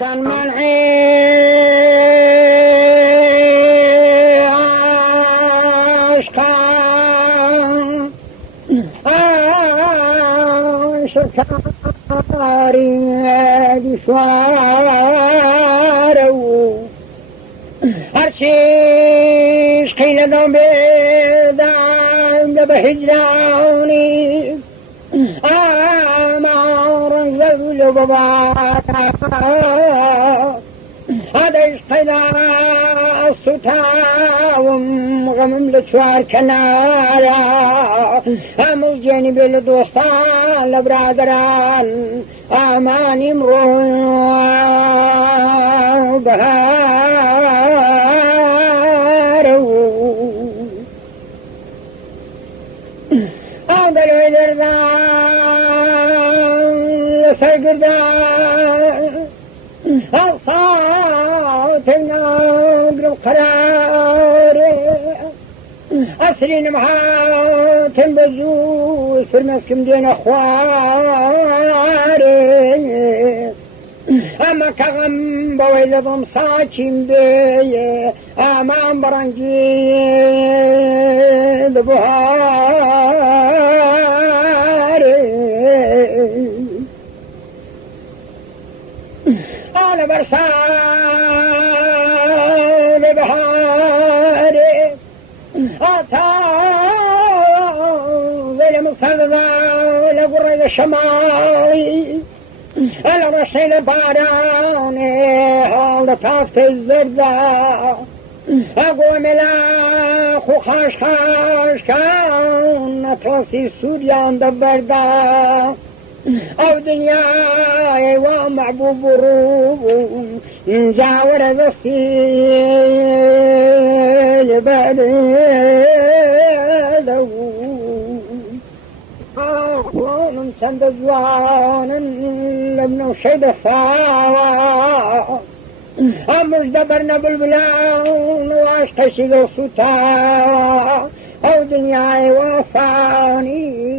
كان منعي عشقان شكاري بشوارو هرشيش قيل لهم بيدان بهجراني أمار زول بابا هذا يشقينا الستاوم غمم لشوار كنارا أموجيني بالدوستان لبرادران أماني مرون بهارو أقدر ويدردان لسرقردان أصاتنا بالقرار أسرين محاتم بزوز في المسكم دين أخواري أما كغم بويل ضمصاتين بي أما برنجي ببهاري أنا برسال بهاري أطال مصدى لقرى الشماي أنا رشيل باراني هذا طافت الزردة أقوى ملاخ وخاش خاش كان تراسي سوريان دبردا أو دنياي ومعبوب روب جاور ذسيل بدو أخوان سند زوان لبنو شيد الثاوى أمش دبرنا بالبلان واشتشي الصوتا أو دنياي وفاني